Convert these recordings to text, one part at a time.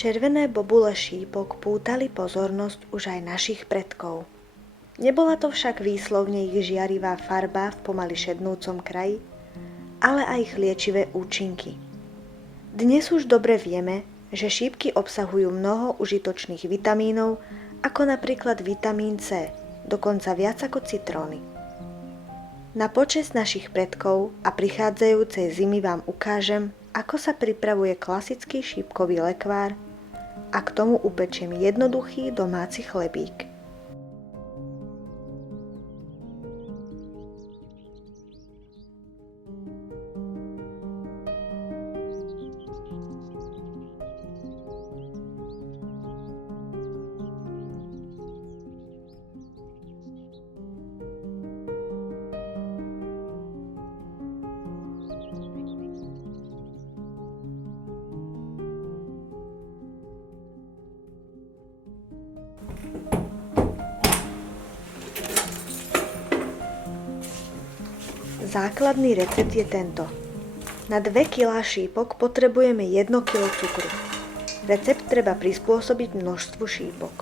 Červené bobule šípok pútali pozornosť už aj našich predkov. Nebola to však výslovne ich žiarivá farba v pomaly šednúcom kraji, ale aj ich liečivé účinky. Dnes už dobre vieme, že šípky obsahujú mnoho užitočných vitamínov, ako napríklad vitamín C, dokonca viac ako citróny. Na počesť našich predkov a prichádzajúcej zimy vám ukážem, ako sa pripravuje klasický šípkový lekvár a k tomu upečiem jednoduchý domáci chlebík. Základný recept je tento. Na 2 kg šípok potrebujeme 1 kg cukru. Recept treba prispôsobiť množstvu šípok.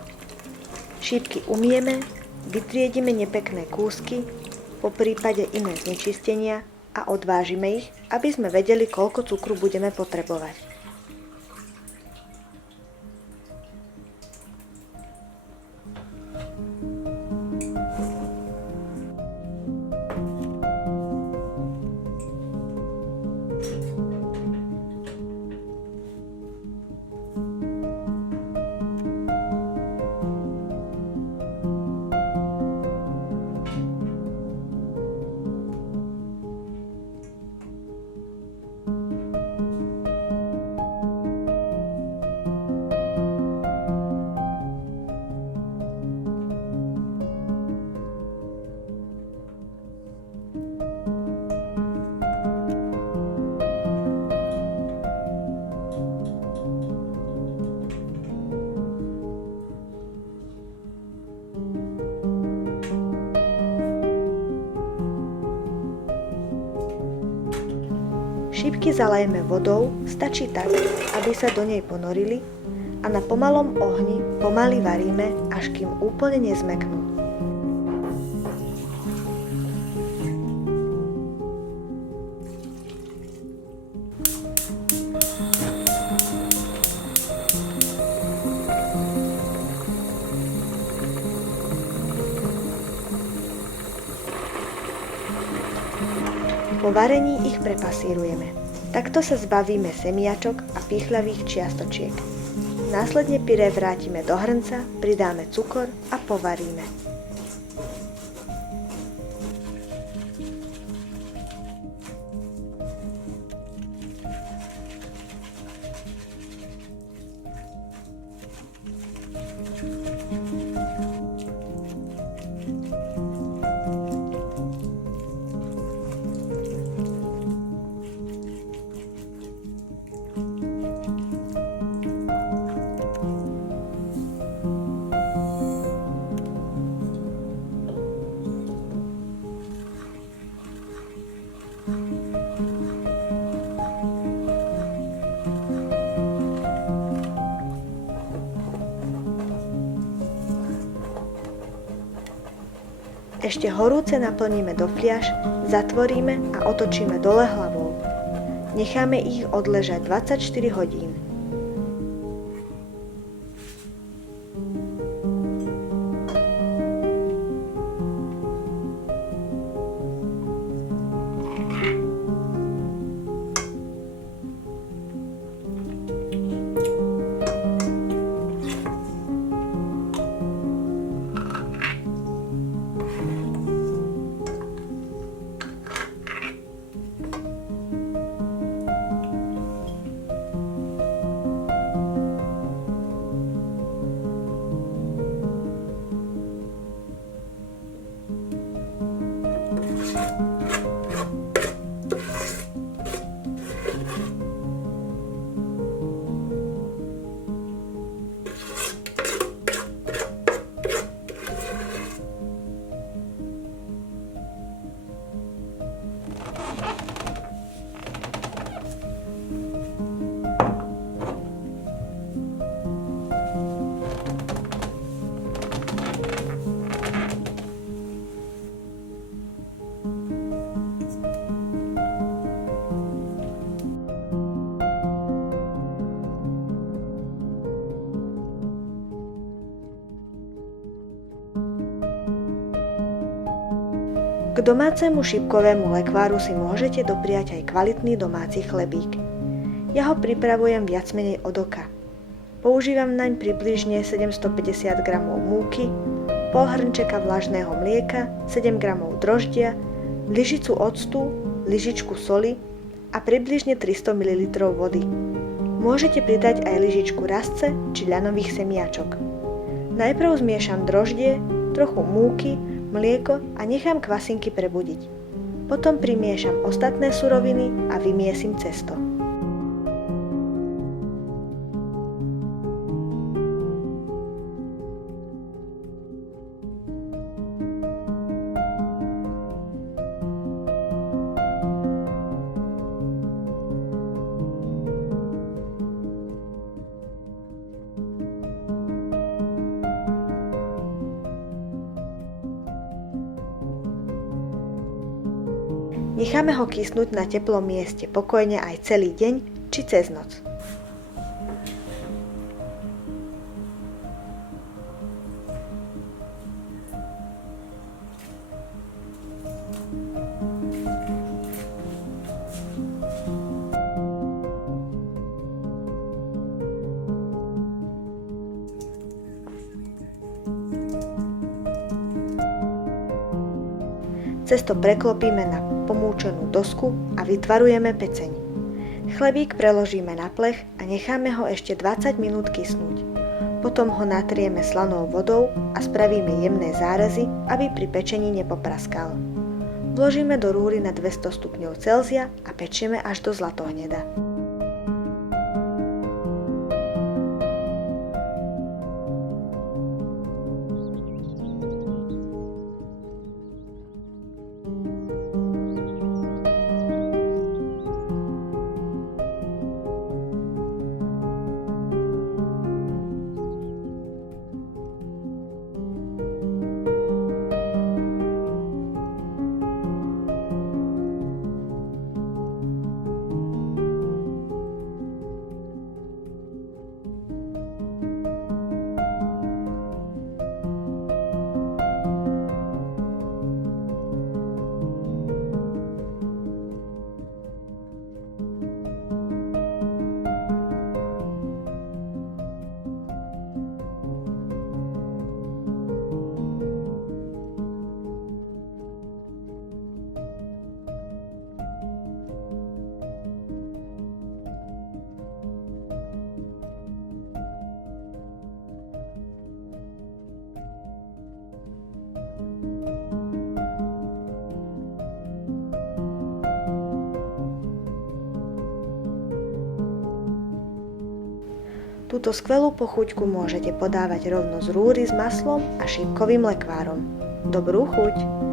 Šípky umieme, vytriedime nepekné kúsky, po prípade iné znečistenia a odvážime ich, aby sme vedeli, koľko cukru budeme potrebovať. Šípky zalejeme vodou, stačí tak, aby sa do nej ponorili a na pomalom ohni pomaly varíme, až kým úplne nezmäknú. Po varení ich prepasírujeme. Takto sa zbavíme semiačok a pichľavých čiastočiek. Následne pyré vrátime do hrnca, pridáme cukor a povaríme. Ešte horúce naplníme do fľaš, zatvoríme a otočíme dole hlavou. Necháme ich odležať 24 hodín. K domácemu šípkovému lekváru si môžete dopriať aj kvalitný domáci chlebík. Ja ho pripravujem viac menej od oka. Používam naň približne 750 g múky, pol hrnčeka vlažného mlieka, 7 g droždia, lyžicu octu, lyžičku soli a približne 300 ml vody. Môžete pridať aj lyžičku rasce či ľanových semiačok. Najprv zmiešam droždie, trochu múky, mlieko a nechám kvasinky prebudiť. Potom primiešam ostatné suroviny a vymiesim cesto. Necháme ho kysnúť na teplom mieste pokojne aj celý deň či cez noc. Cesto preklopíme na pomúčenú dosku a vytvarujeme peceň. Chlebík preložíme na plech a necháme ho ešte 20 minút kysnúť. Potom ho natrieme slanou vodou a spravíme jemné zárezy, aby pri pečení nepopraskal. Vložíme do rúry na 200 stupňov Celzia a pečieme až do zlatohneda. Túto skvelú pochuťku môžete podávať rovno z rúry s maslom a šípkovým lekvárom. Dobrú chuť!